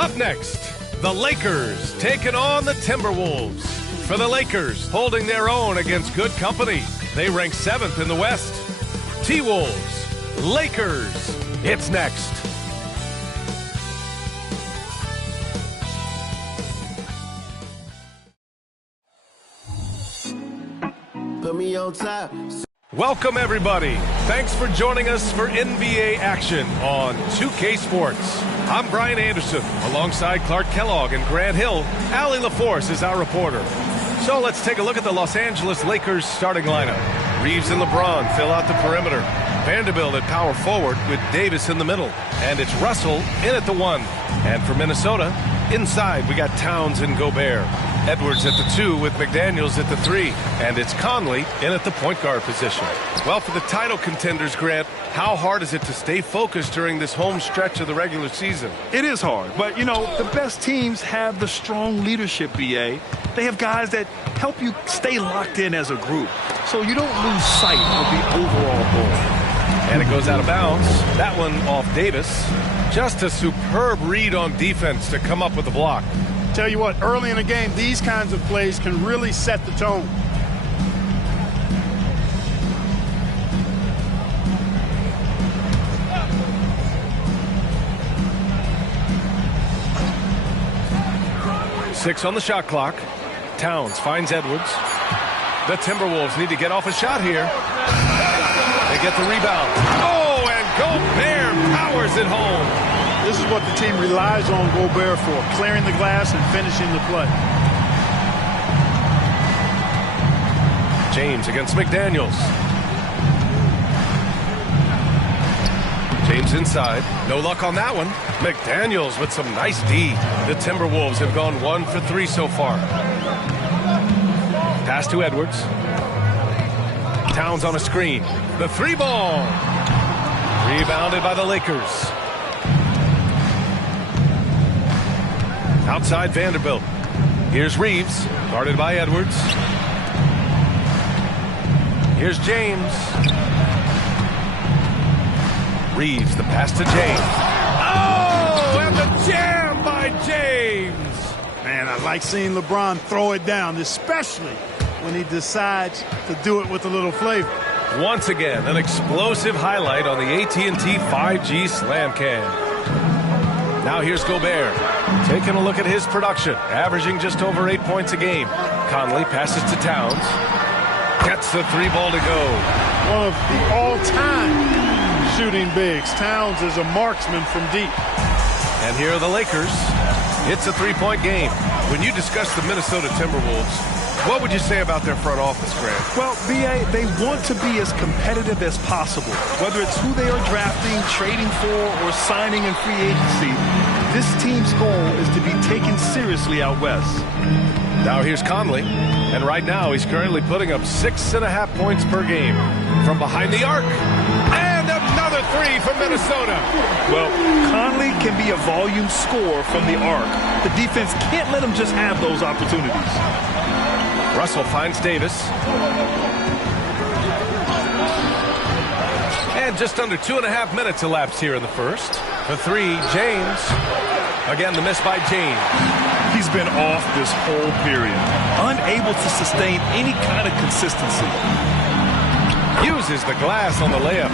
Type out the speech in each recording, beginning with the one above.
Up next, the Lakers taking on the Timberwolves. For the Lakers, holding their own against good company. They rank 7th in the West. T-Wolves, Lakers. It's next. Put me on top. Welcome, everybody. Thanks for joining us for NBA action on 2K Sports. I'm Brian Anderson, alongside Clark Kellogg and Grant Hill. Allie LaForce is our reporter. So let's take a look at the Los Angeles Lakers starting lineup. Reeves and LeBron fill out the perimeter. Vanderbilt at power forward with Davis in the middle. And it's Russell in at the 1. And for Minnesota, inside we got Towns and Gobert. Edwards at the 2 with McDaniels at the 3. And it's Conley in at the point guard position. Well, for the title contenders, Grant, how hard is it to stay focused during this home stretch of the regular season? It is hard, but, you know, the best teams have the strong leadership, BA. They have guys that help you stay locked in as a group, so you don't lose sight of the overall goal. And it goes out of bounds. That one off Davis. Just a superb read on defense to come up with the block. Tell you what, early in the game, these kinds of plays can really set the tone. Six on the shot clock. Towns finds Edwards. The Timberwolves need to get off a shot here. They get the rebound. Oh, and Gobert powers it home. This is what the team relies on Gobert for, clearing the glass and finishing the play. James against McDaniels. James inside. No luck on that one. McDaniels with some nice D. The Timberwolves have gone 1 for 3 so far. Pass to Edwards. Towns on a screen. The 3-ball. Rebounded by the Lakers. Outside Vanderbilt. Here's Reeves, guarded by Edwards. Here's James. Reeves, the pass to James. Oh, and the jam by James. Man, I like seeing LeBron throw it down, especially when he decides to do it with a little flavor. Once again, an explosive highlight on the AT&T 5G Slam Cam. Now here's Gobert, taking a look at his production, averaging just over 8 points a game. Conley passes to Towns, gets the 3-ball to go. One of the all-time shooting bigs. Towns is a marksman from deep. And here are the Lakers. It's a 3-point game. When you discuss the Minnesota Timberwolves, what would you say about their front office, Grant? Well, BA, they want to be as competitive as possible. Whether it's who they are drafting, trading for, or signing in free agency, this team's goal is to be taken seriously out west. Now here's Conley, and right now he's currently putting up 6.5 points per game. From behind the arc, and another 3 from Minnesota. Well, Conley can be a volume scorer from the arc. The defense can't let him just have those opportunities. Russell finds Davis. And just under 2.5 minutes elapsed here in the first. The 3, James. Again, the miss by James. He's been off this whole period, unable to sustain any kind of consistency. Uses the glass on the layup.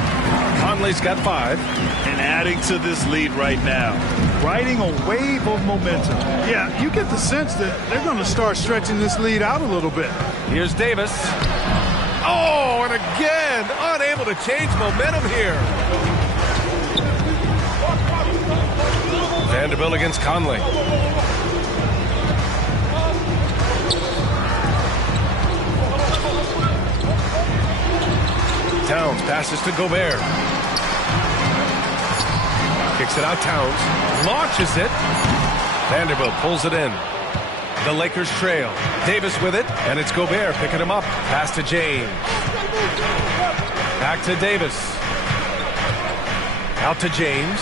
Conley's got 5. And adding to this lead right now, riding a wave of momentum. Yeah, you get the sense that they're going to start stretching this lead out a little bit. Here's Davis. Oh, and again, unable to change momentum here. Vanderbilt against Conley. Towns passes to Gobert. Kicks it out, Towns. Launches it. Vanderbilt pulls it in. The Lakers trail. Davis with it, and it's Gobert picking him up. Pass to James. Back to Davis. Out to James.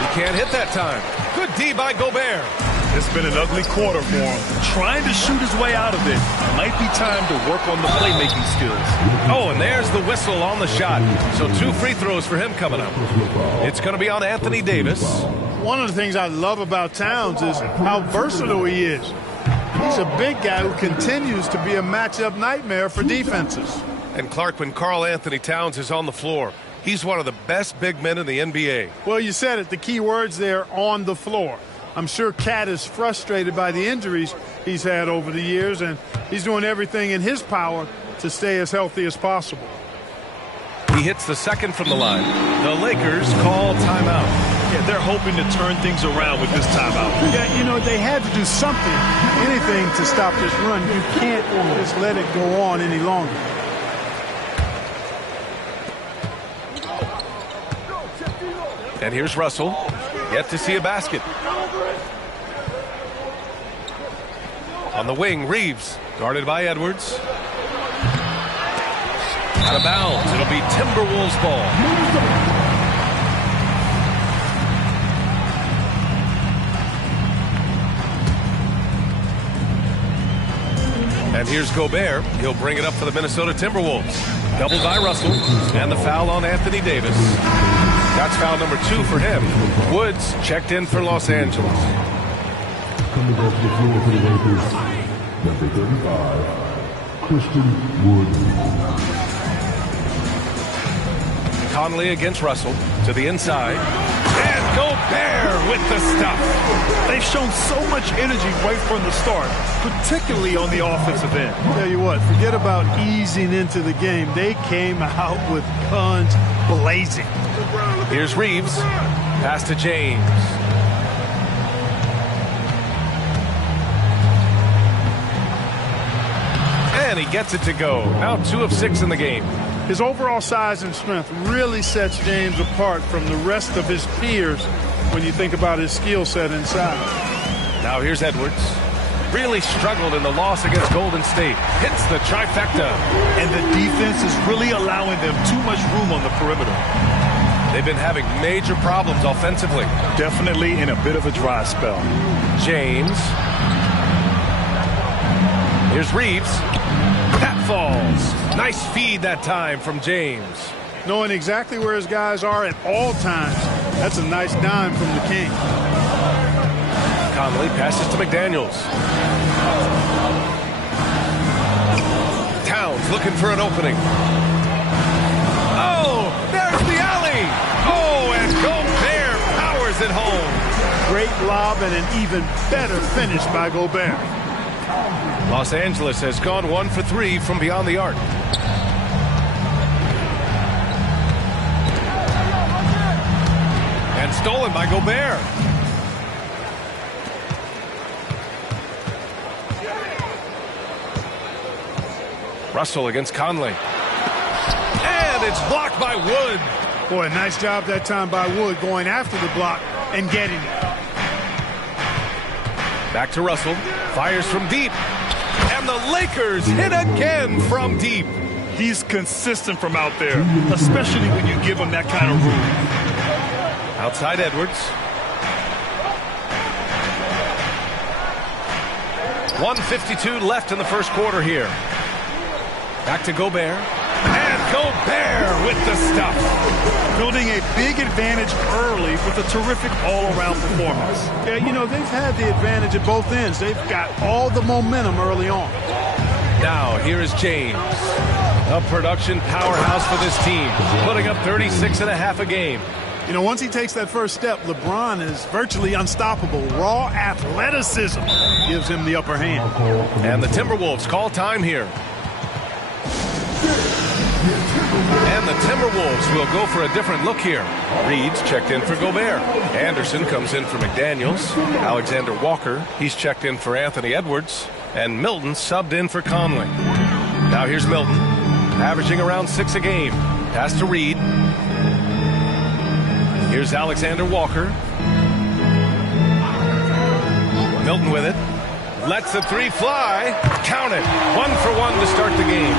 He can't hit that time. Good D by Gobert. It's been an ugly quarter for him. Trying to shoot his way out of it. Might be time to work on the playmaking skills. Oh, and there's the whistle on the shot. So 2 free throws for him coming up. It's going to be on Anthony Davis. One of the things I love about Towns is how versatile he is. He's a big guy who continues to be a matchup nightmare for defenses. And Clark, when Karl Anthony Towns is on the floor, he's one of the best big men in the NBA. Well, you said it. The key words there, on the floor. I'm sure Cat is frustrated by the injuries he's had over the years, and he's doing everything in his power to stay as healthy as possible. He hits the second from the line. The Lakers call timeout. Yeah, they're hoping to turn things around with this timeout. Yeah, you know, they had to do something, anything to stop this run. You can't just let it go on any longer. And here's Russell. Yet to see a basket. On the wing, Reeves, guarded by Edwards. Out of bounds. It'll be Timberwolves ball. And here's Gobert. He'll bring it up for the Minnesota Timberwolves. Doubled by Russell. And the foul on Anthony Davis. That's foul number 2 for him. Woods checked in for Los Angeles. Coming off the floor for the Lakers, number 35, Christian Wood. Conley against Russell to the inside. And Gobert with the stuff. They've shown so much energy right from the start, particularly on the offensive end. Tell you what, forget about easing into the game. They came out with guns blazing. Here's Reeves. Pass to James. And he gets it to go. Now 2 of 6 in the game. His overall size and strength really sets James apart from the rest of his peers when you think about his skill set inside. Now here's Edwards. Really struggled in the loss against Golden State. Hits the trifecta. And the defense is really allowing them too much room on the perimeter. They've been having major problems offensively. Definitely in a bit of a dry spell. James. Here's Reeves. That falls. Nice feed that time from James. Knowing exactly where his guys are at all times, that's a nice dime from the King. Conley passes to McDaniels. Towns looking for an opening. Oh, there's the alley. Oh, and Gobert powers it home. Great lob and an even better finish by Gobert. Los Angeles has gone 1 for 3 from beyond the arc. And stolen by Gobert. Russell against Conley. And it's blocked by Wood. Boy, nice job that time by Wood going after the block and getting it. Back to Russell. Fires from deep. And the Lakers hit again from deep. He's consistent from out there, especially when you give him that kind of room. Outside Edwards. 1:52 left in the first quarter here. Back to Gobert. And Gobert with the stuff. Building a big advantage early with a terrific all-around performance. Yeah, you know, they've had the advantage at both ends. They've got all the momentum early on. Now, here is James. A production powerhouse for this team, putting up 36.5 a game. You know, once he takes that first step, LeBron is virtually unstoppable. Raw athleticism gives him the upper hand. And the Timberwolves call time here. And the Timberwolves will go for a different look here. Reed's checked in for Gobert. Anderson comes in for McDaniels. Alexander Walker, he's checked in for Anthony Edwards. And Milton subbed in for Conley. Now here's Milton, averaging around 6 a game. Pass to Reed. Here's Alexander Walker. Milton with it. Lets the 3 fly. Count it. 1 for 1 to start the game.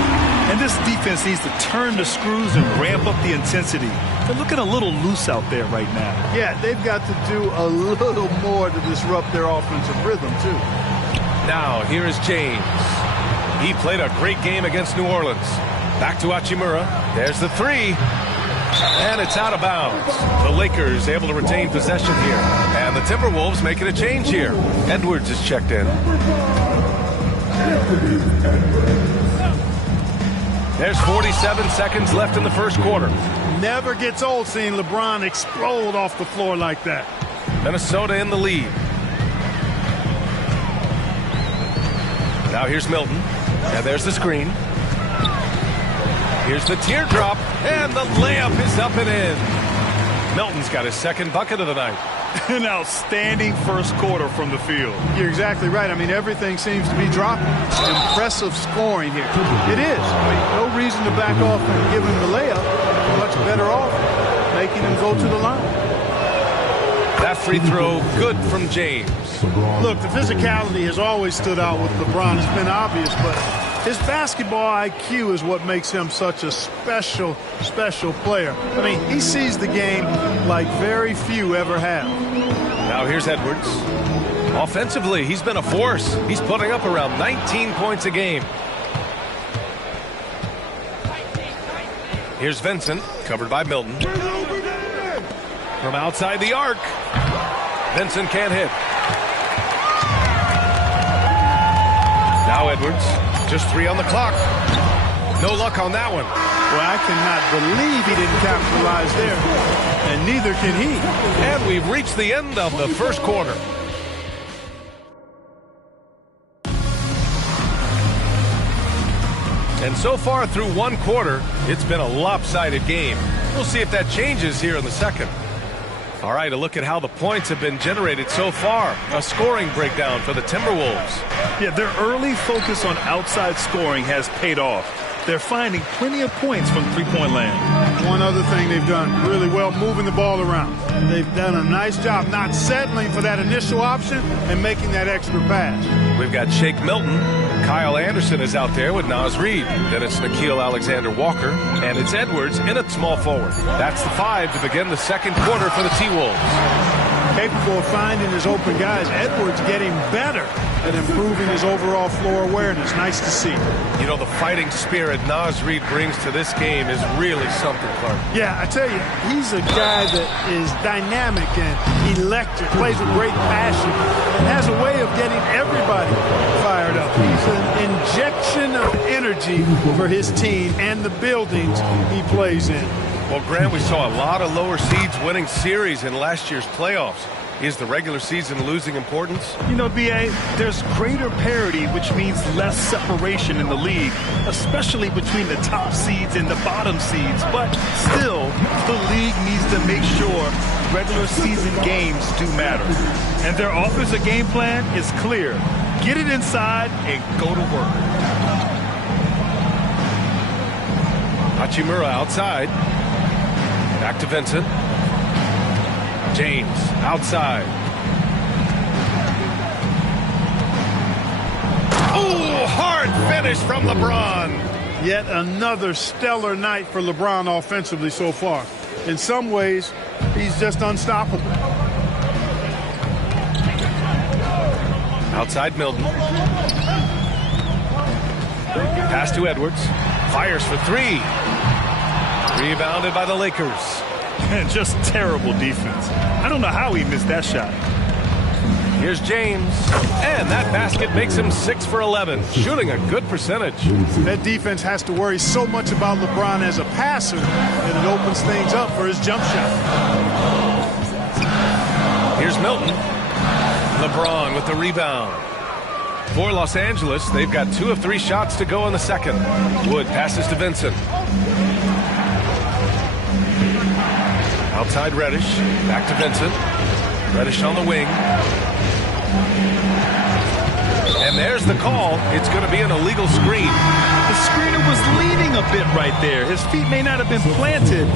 And this defense needs to turn the screws and ramp up the intensity. They're looking a little loose out there right now. Yeah, they've got to do a little more to disrupt their offensive rhythm, too. Now, here is James. He played a great game against New Orleans. Back to Hachimura. There's the three. And it's out of bounds. The Lakers able to retain possession here. And the Timberwolves making a change here. Edwards is checked in. There's 47 seconds left in the first quarter. Never gets old seeing LeBron explode off the floor like that. Minnesota in the lead. Now here's Milton. And there's the screen. Here's the teardrop, and the layup is up and in. Milton's got his second bucket of the night. An outstanding first quarter from the field. You're exactly right. I mean, everything seems to be dropping. Impressive scoring here. It is. I mean, no reason to back off and give him the layup. Much better off making him go to the line. That free throw, good from James. Look, the physicality has always stood out with LeBron. It's been obvious, but his basketball IQ is what makes him such a special, special player. I mean, he sees the game like very few ever have. Now here's Edwards. Offensively, he's been a force. He's putting up around 19 points a game. Here's Vincent, covered by Milton. From outside the arc. Vincent can't hit. Now Edwards. Just 3 on the clock. No luck on that one. Well, I cannot believe he didn't capitalize there. And neither can he. And we've reached the end of the first quarter. And so far through one quarter, it's been a lopsided game. We'll see if that changes here in the second. All right, a look at how the points have been generated so far. A scoring breakdown for the Timberwolves. Yeah, their early focus on outside scoring has paid off. They're finding plenty of points from three-point land. One other thing they've done really well, moving the ball around. They've done a nice job not settling for that initial option and making that extra pass. We've got Shake Milton. Kyle Anderson is out there with Naz Reid. Then it's Nickeil Alexander-Walker. And it's Edwards in at small forward. That's the 5 to begin the second quarter for the T-Wolves. Capable of finding his open guys. Edwards getting better at improving his overall floor awareness. Nice to see. You know, the fighting spirit Naz Reid brings to this game is really something, Clark. Yeah, I tell you, he's a guy that is dynamic and electric, plays with great passion, and has a way of getting everybody fired up. He's an injection of energy for his team and the buildings he plays in. Well, Grant, we saw a lot of lower seeds winning series in last year's playoffs. Is the regular season losing importance? You know, B.A., there's greater parity, which means less separation in the league, especially between the top seeds and the bottom seeds. But still, the league needs to make sure regular season games do matter. And their offensive game plan is clear. Get it inside and go to work. Hachimura outside. Back to Vincent. James outside. Oh, hard finish from LeBron. Yet another stellar night for LeBron offensively so far. In some ways, he's just unstoppable. Outside Milton. Pass to Edwards. Fires for 3. Rebounded by the Lakers. And just terrible defense. I don't know how he missed that shot. Here's James. And that basket makes him 6 for 11. Shooting a good percentage. That defense has to worry so much about LeBron as a passer that it opens things up for his jump shot. Here's Milton. LeBron with the rebound. For Los Angeles, they've got 2 of 3 shots to go in the second. Wood passes to Vincent. Outside Reddish. Back to Vincent. Reddish on the wing. And there's the call. It's going to be an illegal screen. The screener was leaning a bit right there. His feet may not have been planted.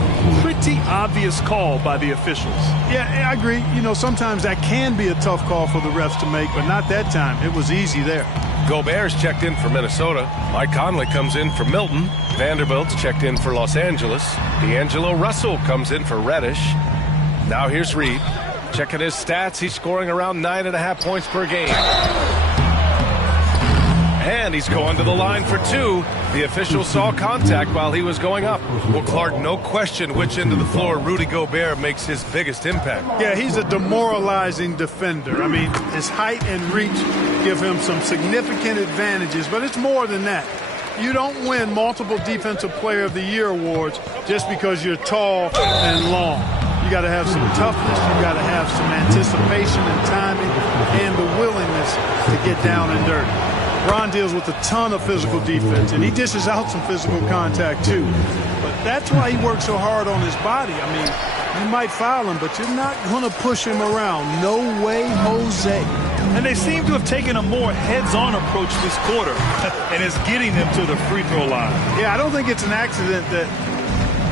Pretty obvious call by the officials. Yeah, I agree. You know, sometimes that can be a tough call for the refs to make, but not that time. It was easy there. Gobert's checked in for Minnesota. Mike Conley comes in for Milton. Vanderbilt's checked in for Los Angeles. D'Angelo Russell comes in for Reddish. Now here's Reed. Checking his stats, he's scoring around 9.5 points per game. And he's going to the line for 2. The official saw contact while he was going up. Well, Clark, no question which end of the floor Rudy Gobert makes his biggest impact. Yeah, he's a demoralizing defender. I mean, his height and reach give him some significant advantages, but it's more than that. You don't win multiple Defensive Player of the Year awards just because you're tall and long. You got to have some toughness, you got to have some anticipation and timing, and the willingness to get down and dirty. Ron deals with a ton of physical defense, and he dishes out some physical contact too. But that's why he works so hard on his body. I mean, you might foul him, but you're not going to push him around. No way, Jose. And they seem to have taken a more heads-on approach this quarter, and it's getting them to the free throw line. Yeah, I don't think it's an accident that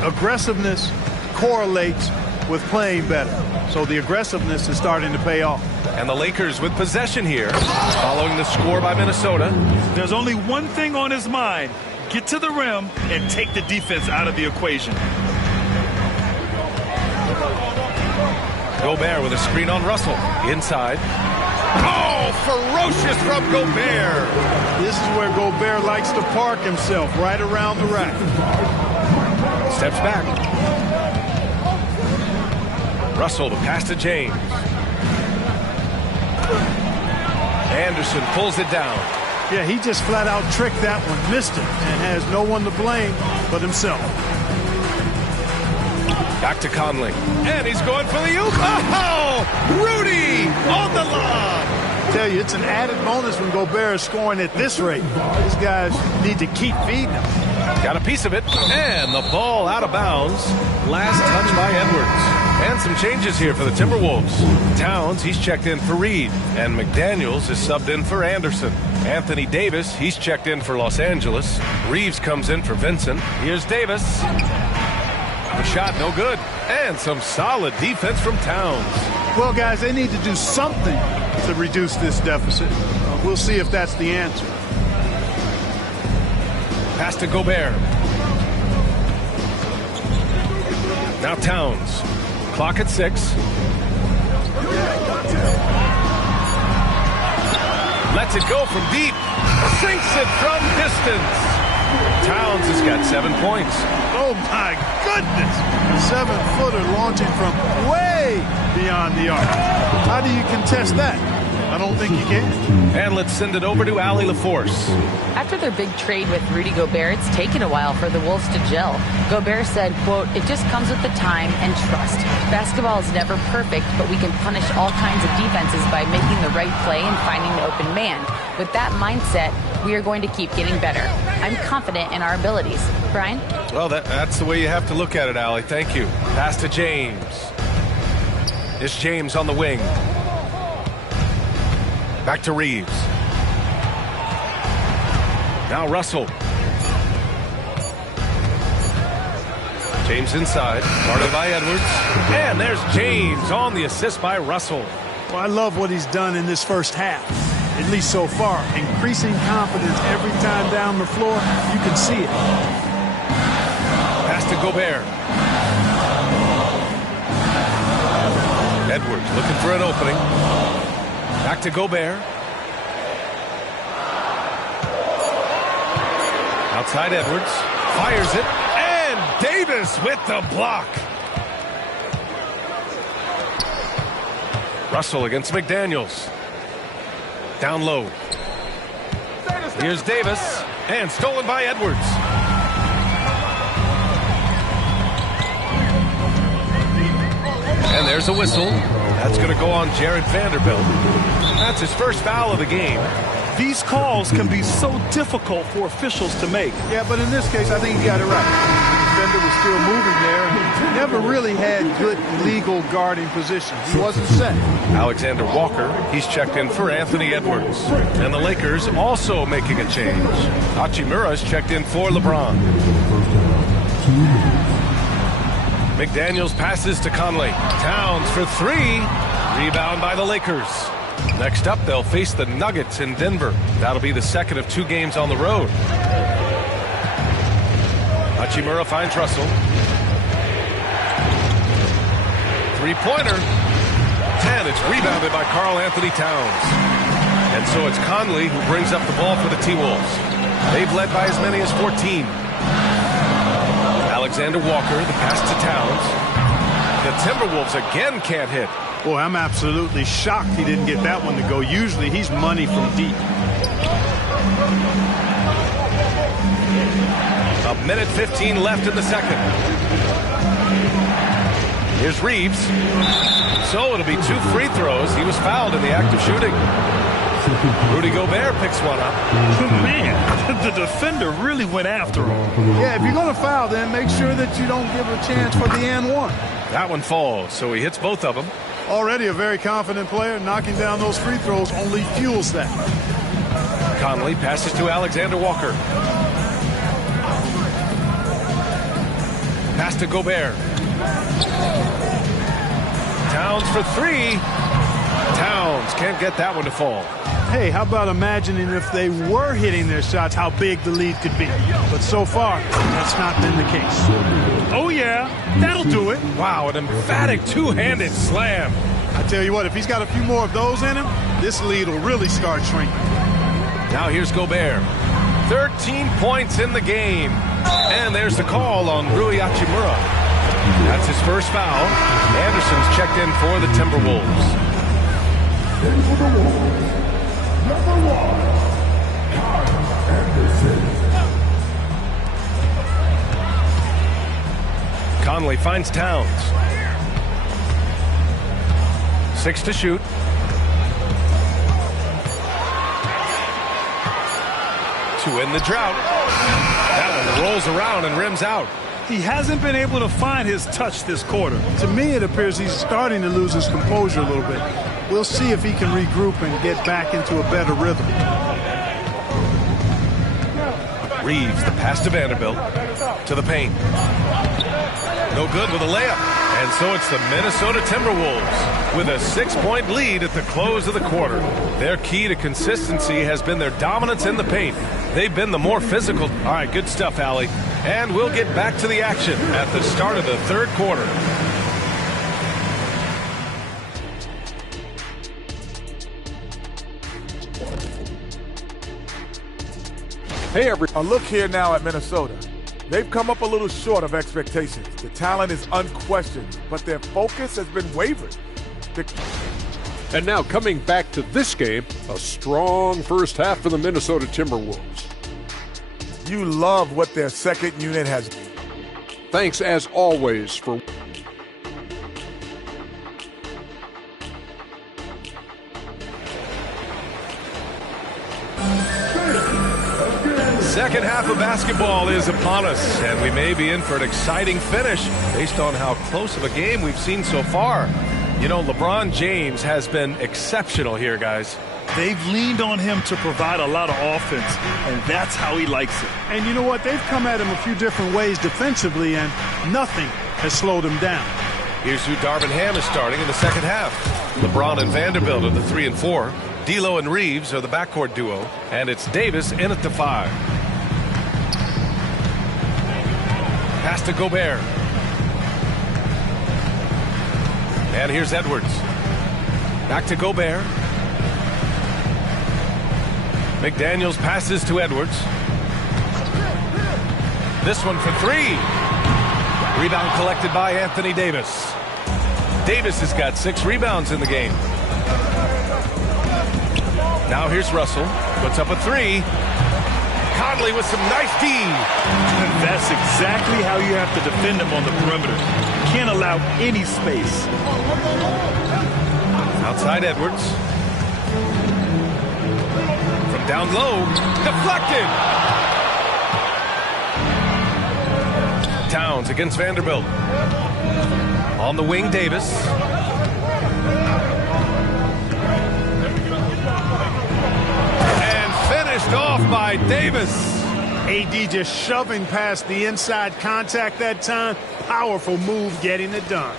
aggressiveness correlates with playing better. So the aggressiveness is starting to pay off. And the Lakers with possession here, following the score by Minnesota. There's only one thing on his mind: get to the rim and take the defense out of the equation. Gobert with a screen on Russell. Inside. Oh, ferocious from Gobert. This is where Gobert likes to park himself, right around the rack. Steps back. Russell to pass to James. Anderson pulls it down. Yeah, he just flat out tricked that one, missed it, and has no one to blame but himself. Back to Conley. And he's going for the oop. Oh, Rudy on the lob. I tell you, it's an added bonus when Gobert is scoring at this rate. These guys need to keep feeding him. Got a piece of it. And the ball out of bounds. Last touch by Edwards. And some changes here for the Timberwolves. Towns, he's checked in for Reed. And McDaniels is subbed in for Anderson. Anthony Davis, he's checked in for Los Angeles. Reeves comes in for Vincent. Here's Davis. The shot no good. And some solid defense from Towns. Well, guys, they need to do something to reduce this deficit. We'll see if that's the answer. Pass to Gobert. Now Towns. Clock at 6. Lets it go from deep. Sinks it from distance. Towns has got 7 points. Oh, my goodness. 7-footer launching from way beyond the arc. How do you contest that? I don't think you can. And let's send it over to Allie LaForce. After their big trade with Rudy Gobert, it's taken a while for the Wolves to gel. Gobert said, quote, "It just comes with the time and trust. Basketball is never perfect, but we can punish all kinds of defenses by making the right play and finding the open man. With that mindset, we are going to keep getting better. I'm confident in our abilities." Brian? Well, that's the way you have to look at it, Allie. Thank you. Pass to James. It's James on the wing. Back to Reeves. Now Russell. James inside, guarded by Edwards. And there's James on the assist by Russell. Well, I love what he's done in this first half, at least so far. Increasing confidence every time down the floor. You can see it. Pass to Gobert. Edwards looking for an opening. Back to Gobert. Outside Edwards. Fires it. And Davis with the block. Russell against McDaniels. Down low. Here's Davis. And stolen by Edwards. And there's a whistle. That's going to go on Jared Vanderbilt. That's his first foul of the game. These calls can be so difficult for officials to make. Yeah, but in this case, I think he got it right. The defender was still moving there and never really had good legal guarding position. He wasn't set. Alexander Walker, he's checked in for Anthony Edwards. And the Lakers also making a change. Hachimura's checked in for LeBron. McDaniels passes to Conley. Towns for 3. Rebound by the Lakers. Next up, they'll face the Nuggets in Denver. That'll be the second of 2 games on the road. Hachimura finds Russell. 3-pointer. 10. It's rebounded by Karl Anthony Towns. And so it's Conley who brings up the ball for the T-Wolves. They've led by as many as 14. Alexander Walker, the pass to Towns. The Timberwolves again can't hit. Boy, I'm absolutely shocked he didn't get that one to go. Usually he's money from deep. 1:15 left in the second. Here's Reeves. So it'll be 2 free throws. He was fouled in the act of shooting. Rudy Gobert picks one up. Man, the defender really went after him. Yeah, if you're going to foul, then make sure that you don't give a chance for the and one. That one falls, so he hits both of them. Already a very confident player. Knocking down those free throws only fuels that. Conley passes to Alexander Walker. Pass to Gobert. Towns for 3. Towns can't get that one to fall. Hey, how about imagining if they were hitting their shots, how big the lead could be. But so far, that's not been the case. Oh, yeah. That'll do it. Wow, an emphatic 2-handed slam. I tell you what, if he's got a few more of those in him, this lead will really start shrinking. Now here's Gobert. 13 points in the game. And there's the call on Rui Hachimura. That's his first foul. Anderson's checked in for the Timberwolves. Number 1, Kyle Anderson. Conley finds Towns. 6 to shoot. To end the drought. That one rolls around and rims out. He hasn't been able to find his touch this quarter. To me, it appears he's starting to lose his composure a little bit. We'll see if he can regroup and get back into a better rhythm. Reeves, the pass to Vanderbilt. To the paint. No good with a layup. And so it's the Minnesota Timberwolves with a 6-point lead at the close of the quarter. Their key to consistency has been their dominance in the paint. They've been the more physical. All right, good stuff, Allie. And we'll get back to the action at the start of the third quarter. Hey, everyone. A look here now at Minnesota. They've come up a little short of expectations. The talent is unquestioned, but their focus has been wavering. And now coming back to this game, a strong first half for the Minnesota Timberwolves. You love what their second unit has. Thanks as always for Second half of basketball is upon us, and we may be in for an exciting finish based on how close of a game we've seen so far. You know, LeBron James has been exceptional here, guys. They've leaned on him to provide a lot of offense, and that's how he likes it. And you know what? They've come at him a few different ways defensively, and nothing has slowed him down. Here's who Darvin Ham is starting in the second half. LeBron and Vanderbilt are the 3 and 4. D'Lo and Reeves are the backcourt duo, and it's Davis in at the 5. Pass to Gobert. And here's Edwards. Back to Gobert. McDaniels passes to Edwards. This one for 3. Rebound collected by Anthony Davis. Davis has got 6 rebounds in the game. Now here's Russell. Puts up a 3. Conley with some nice D. And that's exactly how you have to defend him on the perimeter. You can't allow any space. Outside Edwards. From down low. Deflected. Towns against Vanderbilt. On the wing, Davis. And finished off by Davis. AD just shoving past the inside contact that time. Powerful move getting it done.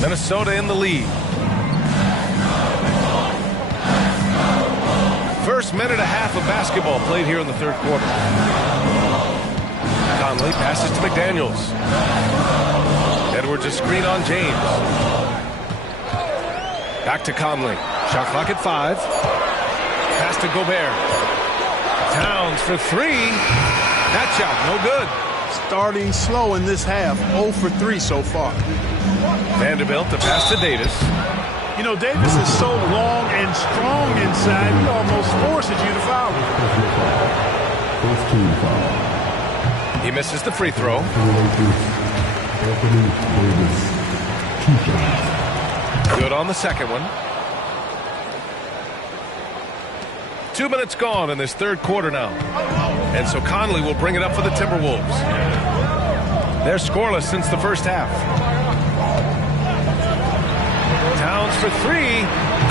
Minnesota in the lead. First minute and a half of basketball played here in the third quarter. Conley passes to McDaniels. Edwards a screen on James. Back to Conley. Shot clock at 5. Pass to Gobert. Towns for 3. That shot no good. Starting slow in this half. 0 for 3 so far. Vanderbilt to pass to Davis. You know, Davis is so long and strong inside, he almost forces you to foul him. First team foul. He misses the free throw. Anthony Davis, 2 shots. Good on the second one. 2 minutes gone in this third quarter now. And so Conley will bring it up for the Timberwolves. They're scoreless since the first half. Towns for 3.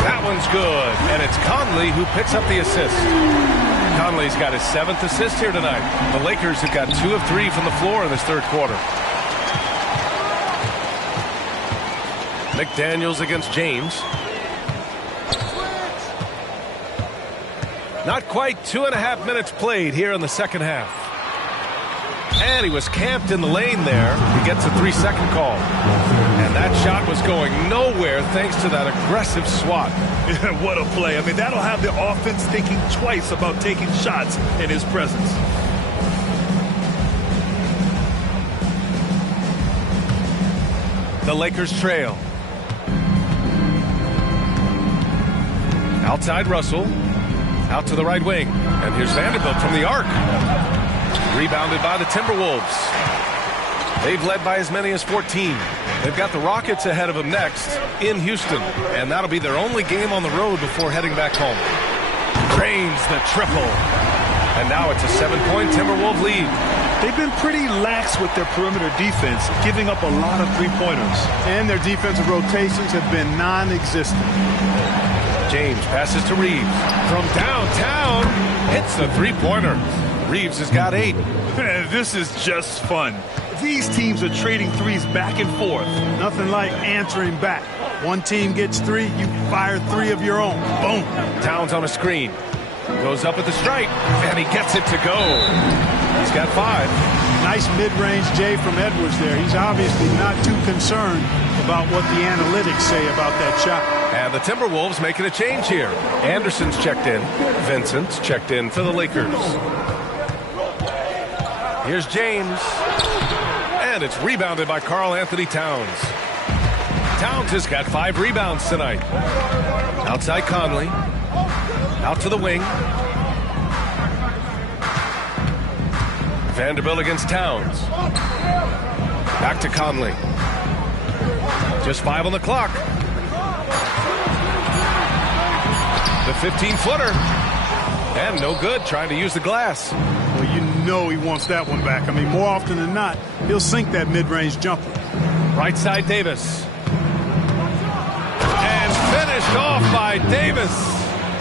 That one's good. And it's Conley who picks up the assist. Conley's got his 7th assist here tonight. The Lakers have got 2 of 3 from the floor in this third quarter. McDaniels against James. Not quite 2.5 minutes played here in the second half. And he was camped in the lane there. He gets a 3-second call. And that shot was going nowhere thanks to that aggressive swat. What a play. I mean, that'll have the offense thinking twice about taking shots in his presence. The Lakers trail. Outside Russell. Out to the right wing. And here's Vanderbilt from the arc. Rebounded by the Timberwolves. They've led by as many as 14. They've got the Rockets ahead of them next in Houston. And that'll be their only game on the road before heading back home. Drains the triple. And now it's a 7-point Timberwolves lead. They've been pretty lax with their perimeter defense, giving up a lot of three-pointers. And their defensive rotations have been non-existent. James passes to Reeves. From downtown, hits the three-pointer. Reeves has got 8. This is just fun. These teams are trading threes back and forth. Nothing like answering back. One team gets 3, you fire 3 of your own. Boom. Towns on a screen. Goes up at the stripe, and he gets it to go. He's got 5. Nice mid-range J from Edwards there. He's obviously not too concerned about what the analytics say about that shot. And the Timberwolves making a change here. Anderson's checked in. Vincent's checked in for the Lakers. Here's James. And it's rebounded by Karl Anthony Towns. Towns has got 5 rebounds tonight. Outside Conley. Out to the wing. Vanderbilt against Towns. Back to Conley. Just 5 on the clock. The 15-footer. And no good, trying to use the glass. Well, you know he wants that one back. I mean, more often than not, he'll sink that mid-range jumper. Right side Davis. And finished off by Davis.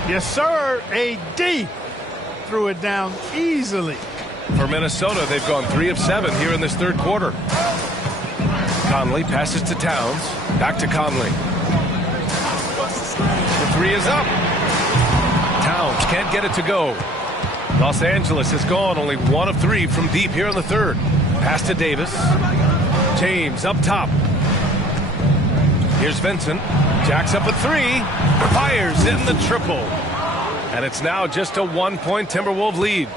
Yes, sir. AD threw it down easily. For Minnesota, they've gone 3 of 7 here in this third quarter. Conley passes to Towns. Back to Conley. The 3 is up. Towns can't get it to go. Los Angeles has gone only 1 of 3 from deep here in the third. Pass to Davis. James up top. Here's Vincent. Jacks up a 3. Fires in the triple. And it's now just a 1-point Timberwolves lead.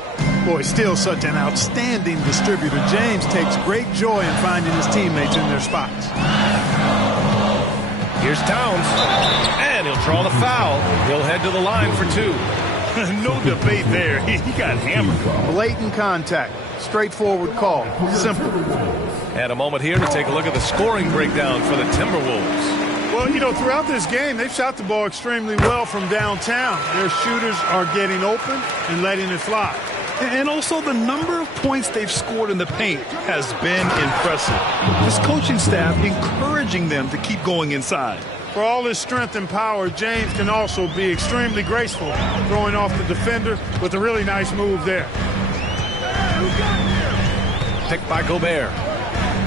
Boy, still such an outstanding distributor. James takes great joy in finding his teammates in their spots. Here's Towns. And he'll draw the foul. He'll head to the line for 2. No debate there. He got hammered. Blatant contact. Straightforward call. Simple. And a moment here to take a look at the scoring breakdown for the Timberwolves. Well, you know, throughout this game, they've shot the ball extremely well from downtown. Their shooters are getting open and letting it fly. And also the number of points they've scored in the paint has been impressive. This coaching staff encouraging them to keep going inside. For all his strength and power, James can also be extremely graceful, throwing off the defender with a really nice move there. Picked by Gobert.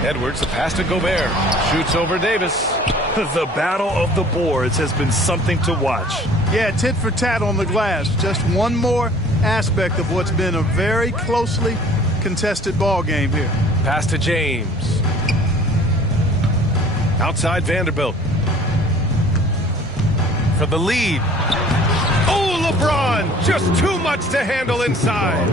Edwards, the pass to Gobert. Shoots over Davis. The battle of the boards has been something to watch. Yeah, tit for tat on the glass. Just one more aspect of what's been a very closely contested ball game here. Pass to James. Outside Vanderbilt. For the lead. Oh, LeBron! Just too much to handle inside.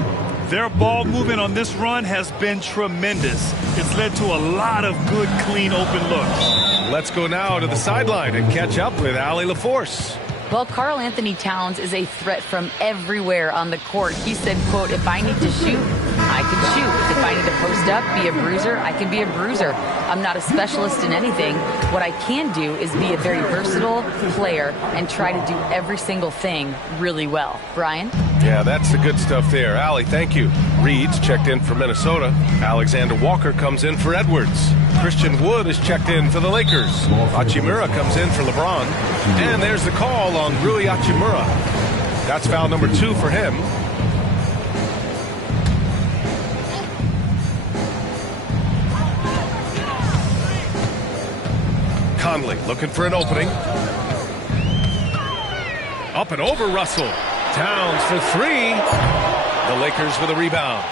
Their ball movement on this run has been tremendous. It's led to a lot of good, clean, open looks. Let's go now to the sideline and catch up with Allie LaForce. Well, Karl Anthony Towns is a threat from everywhere on the court. He said, quote, if I need to shoot, I can shoot. If I need to post up, be a bruiser, I can be a bruiser. I'm not a specialist in anything. What I can do is be a very versatile player and try to do every single thing really well. Brian? Yeah, that's the good stuff there. Allie, thank you. Reed's checked in for Minnesota. Alexander Walker comes in for Edwards. Christian Wood is checked in for the Lakers. Hachimura comes in for LeBron. And there's the call on Rui Hachimura. That's foul number 2 for him. Conley looking for an opening. Up and over Russell. Towns for 3. The Lakers with a rebound.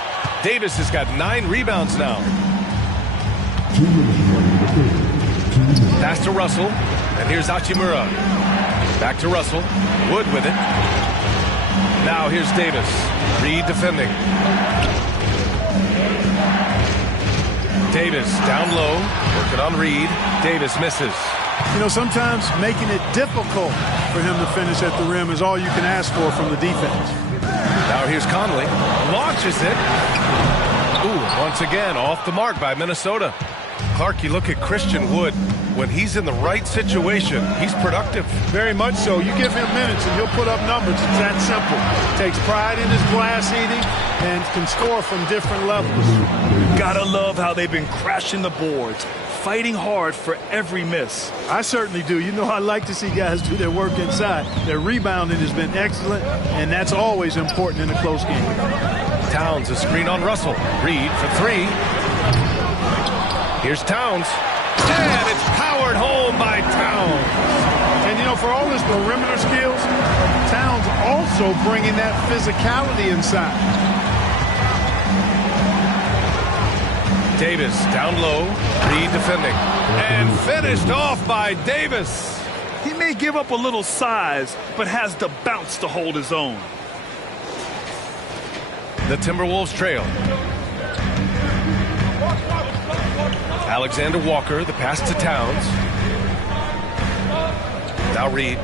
Davis has got 9 rebounds now. Pass to Russell. And here's Hachimura. Back to Russell. Wood with it. Now here's Davis. Reed defending. Davis down low. Working on Reed. Davis misses. You know, sometimes making it difficult for him to finish at the rim is all you can ask for from the defense. Now here's Conley. Launches it. Ooh, once again, off the mark by Minnesota. Clark, you look at Christian Wood. When he's in the right situation, he's productive. Very much so. You give him minutes and he'll put up numbers. It's that simple. Takes pride in his glass eating and can score from different levels. Gotta love how they've been crashing the boards, fighting hard for every miss. I certainly do. You know, I like to see guys do their work inside. Their rebounding has been excellent, and that's always important in a close game. Towns, a screen on Russell. Reed for 3. Here's Towns. And it's powered home by Towns. And, you know, for all his perimeter skills, Towns also bringing that physicality inside. Davis down low. Reed defending. And finished off by Davis. He may give up a little size, but has the bounce to hold his own. The Timberwolves trail. Alexander Walker, the pass to Towns. Now Reed.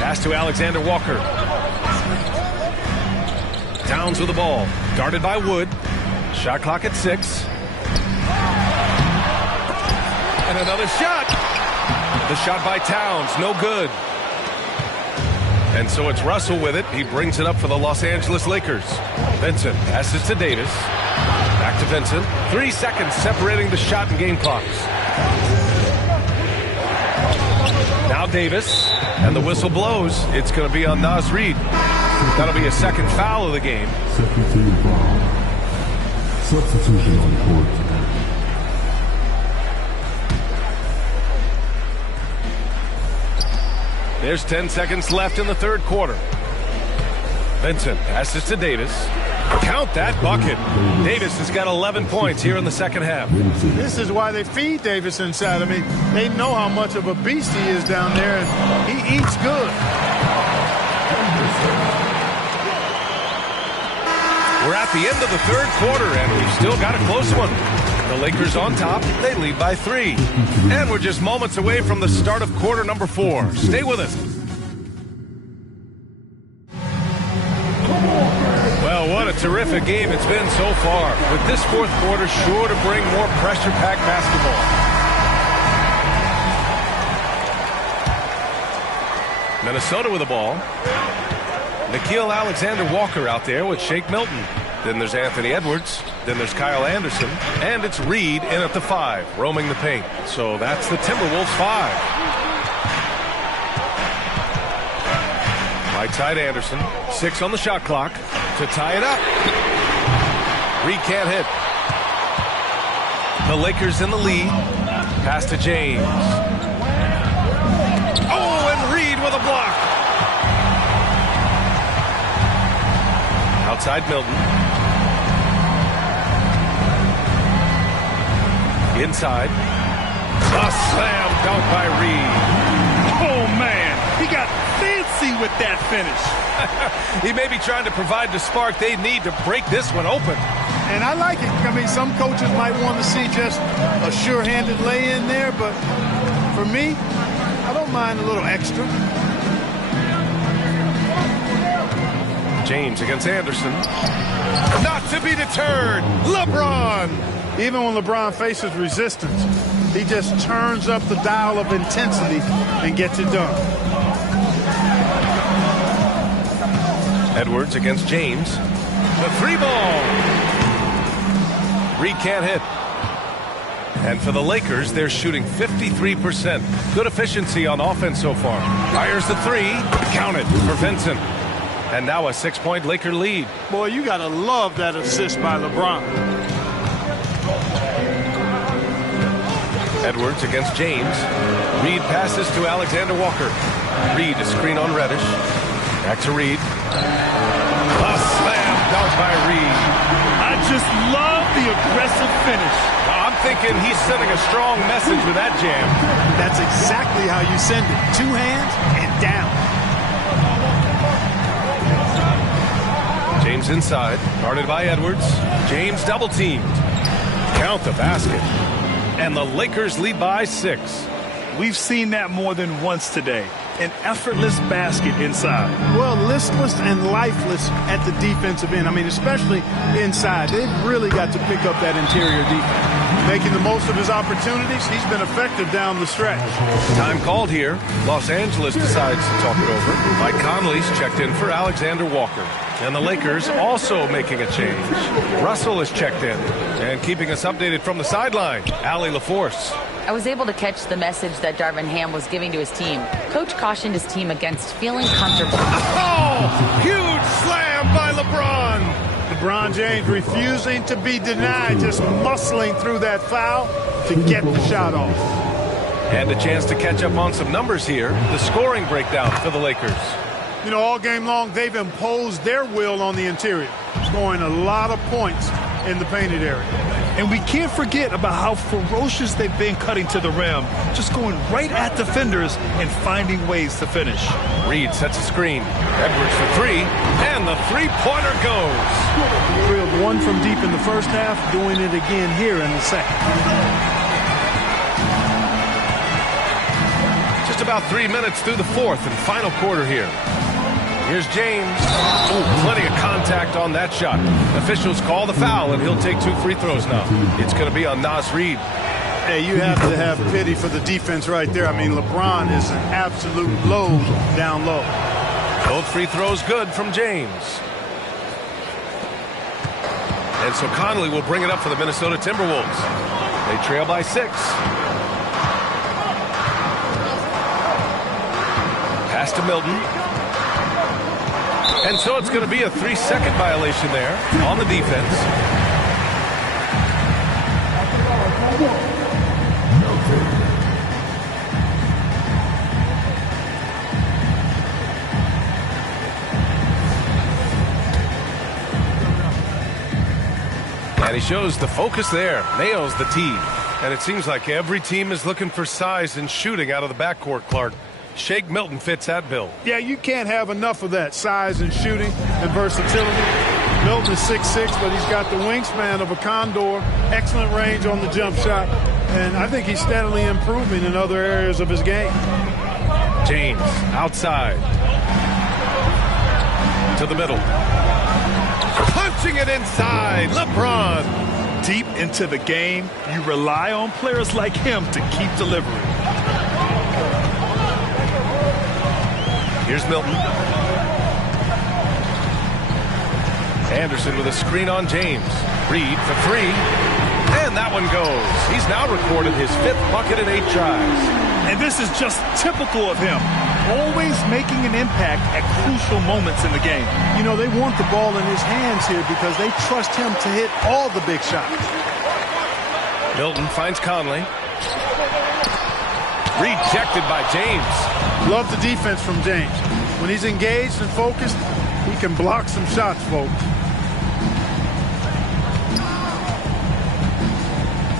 Pass to Alexander Walker. Towns with the ball. Guarded by Wood. Shot clock at 6. And another shot. The shot by Towns, no good. And so it's Russell with it. He brings it up for the Los Angeles Lakers. Vincent passes to Davis. Back to Vincent. 3 seconds separating the shot and game clocks. Now Davis. And the whistle blows. It's going to be on Naz Reid. That'll be a second foul of the game. Second team foul. Substitution on the court. There's 10 seconds left in the third quarter. Vincent passes to Davis. Count that bucket. Davis has got 11 points here in the second half. This is why they feed Davis inside. I mean, they know how much of a beast he is down there, and he eats good. We're at the end of the third quarter, and we've still got a close one. The Lakers on top. They lead by 3. And we're just moments away from the start of quarter number 4. Stay with us. Well, what a terrific game it's been so far. With this fourth quarter sure to bring more pressure-packed basketball. Minnesota with the ball. Nickeil Alexander-Walker out there with Shake Milton. Then there's Anthony Edwards. Then there's Kyle Anderson. And it's Reed in at the 5, roaming the paint. So that's the Timberwolves 5. Right side Anderson. 6 on the shot clock to tie it up. Reed can't hit. The Lakers in the lead. Pass to James. Oh, and Reed with a block. Outside Milton. Inside. A slam dunk by Reed. Oh, man. He got fancy with that finish. He may be trying to provide the spark they need to break this one open. And I like it. I mean, some coaches might want to see just a sure-handed lay-in there, but for me, I don't mind a little extra. James against Anderson. Not to be deterred. LeBron. Even when LeBron faces resistance, he just turns up the dial of intensity and gets it done. Edwards against James. The three ball. Reed can't hit. And for the Lakers, they're shooting 53%. Good efficiency on offense so far. Fires the three. Counted for Vincent. And now a 6-point Laker lead. Boy, you got to love that assist by LeBron. Edwards against James. Reed passes to Alexander Walker. Reed a screen on Reddish. Back to Reed. A slam dunk by Reed. I just love the aggressive finish. I'm thinking he's sending a strong message with that jam. That's exactly how you send it. 2 hands and down. James inside, guarded by Edwards. James double teamed. Count the basket. And the Lakers lead by 6. We've seen that more than once today. An effortless basket inside. Well, listless and lifeless at the defensive end. I mean, especially inside. They've really got to pick up that interior defense. Making the most of his opportunities, he's been effective down the stretch. Time called here. Los Angeles decides to talk it over. Mike Conley's checked in for Alexander Walker. And the Lakers also making a change. Russell is checked in. And keeping us updated from the sideline, Allie LaForce. I was able to catch the message that Darvin Ham was giving to his team. Coach cautioned his team against feeling comfortable. Oh! Huge slam by LeBron! LeBron James refusing to be denied, just muscling through that foul to get the shot off. And a chance to catch up on some numbers here. The scoring breakdown for the Lakers. You know, all game long, they've imposed their will on the interior, scoring a lot of points in the painted area. And we can't forget about how ferocious they've been cutting to the rim, just going right at defenders and finding ways to finish. Reed sets a screen. Edwards for 3, and the three-pointer goes. Drilled one from deep in the first half, doing it again here in the second. Just about 3 minutes through the fourth and final quarter here. Here's James. Ooh, plenty of contact on that shot. Officials call the foul, and he'll take 2 free throws now. It's going to be on Naz Reid. Hey, you have to have pity for the defense right there. I mean, LeBron is an absolute load down low. Both free throws good from James. And so Conley will bring it up for the Minnesota Timberwolves. They trail by 6. Pass to Milton. And so it's going to be a 3-second violation there on the defense. And he shows the focus there, nails the tee. And it seems like every team is looking for size and shooting out of the backcourt, Clark. Shake Milton fits that bill. Yeah, you can't have enough of that size and shooting and versatility. Milton is 6'6", but he's got the wingspan of a condor, excellent range on the jump shot, and I think he's steadily improving in other areas of his game. James outside to the middle. Punching it inside, LeBron. Deep into the game, you rely on players like him to keep delivering. Here's Milton. Anderson with a screen on James. Reed for 3. And that one goes. He's now recorded his 5th bucket in 8 tries. And this is just typical of him. Always making an impact at crucial moments in the game. You know, they want the ball in his hands here because they trust him to hit all the big shots. Milton finds Conley. Rejected by James. Love the defense from James. When he's engaged and focused, he can block some shots, folks.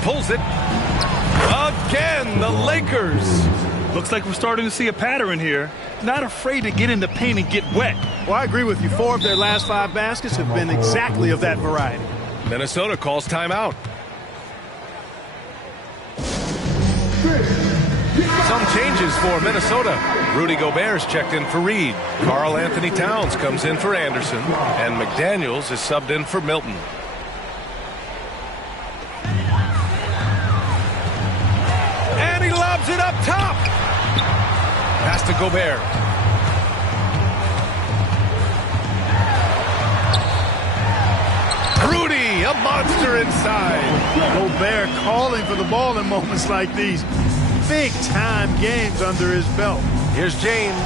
pulls it. Again, the Lakers. Looks like we're starting to see a pattern here. Not afraid to get in the paint and get wet. Well, I agree with you. 4 of their last 5 baskets have been exactly of that variety. Minnesota calls timeout. Some changes for Minnesota. Rudy Gobert's checked in for Reed. Karl Anthony Towns comes in for Anderson. And McDaniels is subbed in for Milton. And he lobs it up top. Pass to Gobert. Rudy, a monster inside. Gobert calling for the ball in moments like these. Big-time games under his belt. Here's James.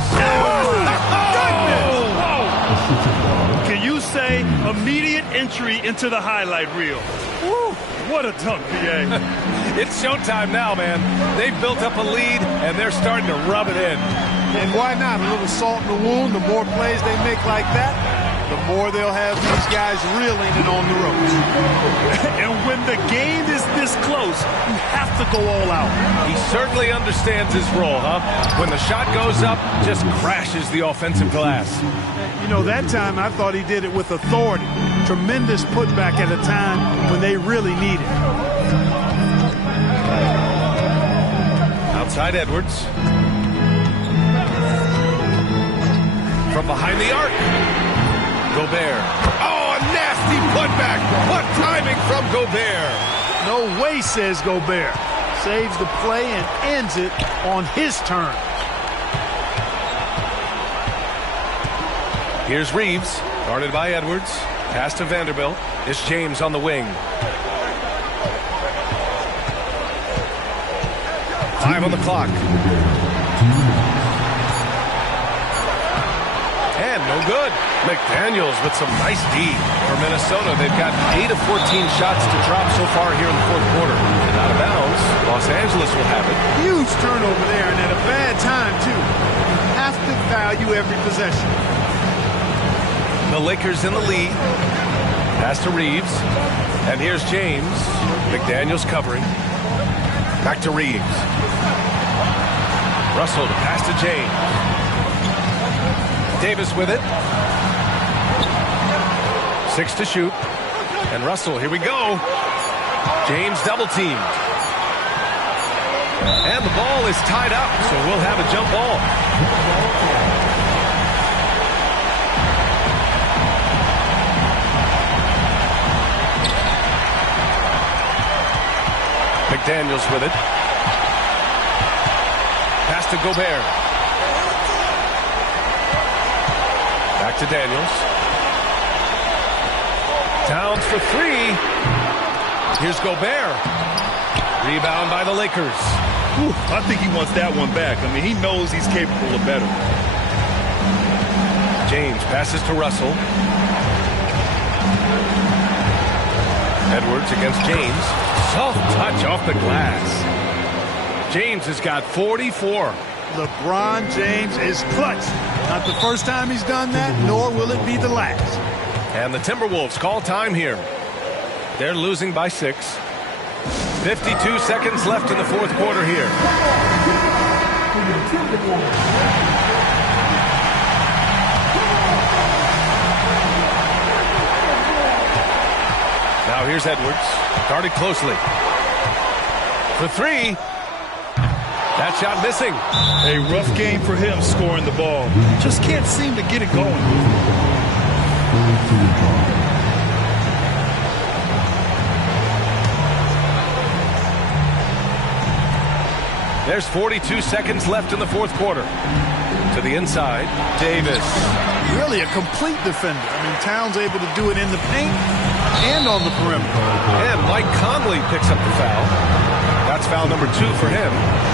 Can you say immediate entry into the highlight reel? Woo, what a dunk, PA. It's showtime now, man. They've built up a lead, and they're starting to rub it in. And why not? A little salt in the wound. The more plays they make like that, the more they'll have these guys reeling and on the ropes. And when the game is this close, you have to go all out. He certainly understands his role, huh? When the shot goes up, just crashes the offensive glass. You know, that time I thought he did it with authority. Tremendous putback at a time when they really need it. Outside Edwards. From behind the arc. Gobert. Oh, a nasty putback. What timing from Gobert. No way, says Gobert. Saves the play and ends it on his turn. Here's Reeves, guarded by Edwards. Pass to Vanderbilt. It's James on the wing. 5 on the clock. And no good. McDaniels with some nice D for Minnesota. They've got 8 of 14 shots to drop so far here in the fourth quarter. And out of bounds, Los Angeles will have it. Huge turnover there, and at a bad time, too. You have to value every possession. The Lakers in the lead. Pass to Reeves. And here's James. McDaniels covering. Back to Reeves. Russell to pass to James. Davis with it. 6 to shoot. And Russell, here we go. James double teamed. And the ball is tied up, so we'll have a jump ball. McDaniels with it. Pass to Gobert. Back to Daniels. Towns for 3. Here's Gobert. Rebound by the Lakers. Whew, I think he wants that one back. I mean, he knows he's capable of better. James passes to Russell. Edwards against James. Soft touch off the glass. James has got 44. LeBron James is clutch. Not the first time he's done that, nor will it be the last. And the Timberwolves call time here. They're losing by 6. 52 seconds left in the fourth quarter here. Now here's Edwards, guarded closely. For 3. That shot missing. A rough game for him scoring the ball. Just can't seem to get it going. There's 42 seconds left in the fourth quarter. To the inside, Davis. Really a complete defender. I mean, Towns able to do it in the paint and on the perimeter. And Mike Conley picks up the foul. That's foul number 2 for him.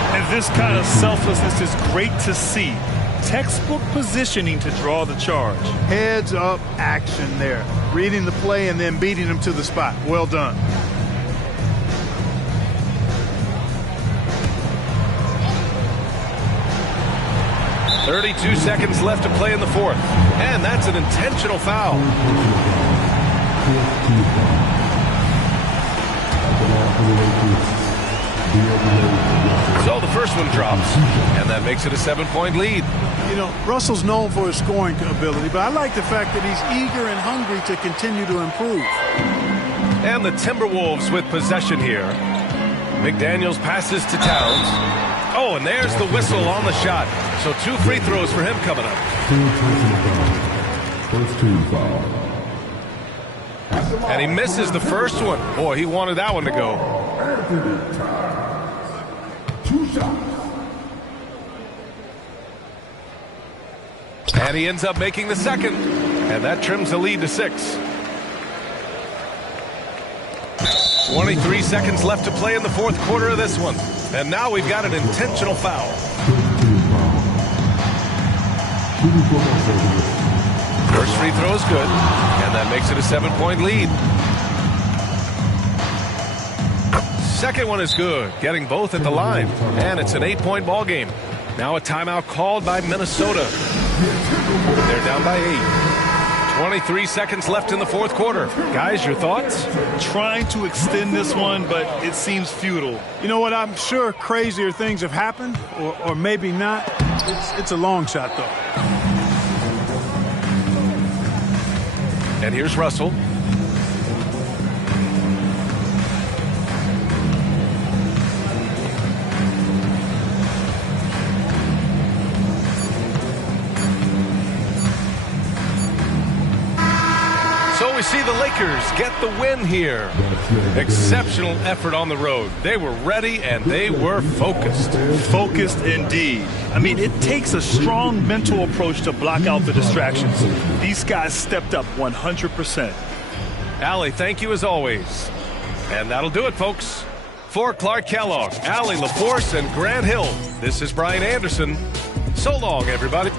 And this kind of selflessness is great to see. Textbook positioning to draw the charge. Heads up action there. Reading the play and then beating him to the spot. Well done. .32 seconds left to play in the fourth. And that's an intentional foul. So the first one drops, and that makes it a 7-point lead. You know, Russell's known for his scoring ability, but I like the fact that he's eager and hungry to continue to improve. And the Timberwolves with possession here. McDaniels passes to Towns. Oh, and there's the whistle on the shot. So 2 free throws for him coming up. First team foul. And he misses the first one. Boy, he wanted that one to go. 2 shots. And he ends up making the second. And that trims the lead to 6. 23 seconds left to play in the fourth quarter of this one. And now we've got an intentional foul. First free throw is good, and that makes it a 7-point lead. Second one is good, getting both at the line, and it's an 8-point ball game. Now a timeout called by Minnesota. They're down by 8. 23 seconds left in the fourth quarter. Guys, your thoughts? Trying to extend this one, but it seems futile. You know what? I'm sure crazier things have happened, or maybe not. It's a long shot, though. And here's Russell. So we see the Lakers get the win here. Exceptional effort on the road. They were ready and they were focused. Focused indeed. I mean, it takes a strong mental approach to block out the distractions. These guys stepped up 100%. Allie, thank you as always. And that'll do it, folks. For Clark Kellogg, Allie LaForce, and Grant Hill, this is Brian Anderson. So long, everybody.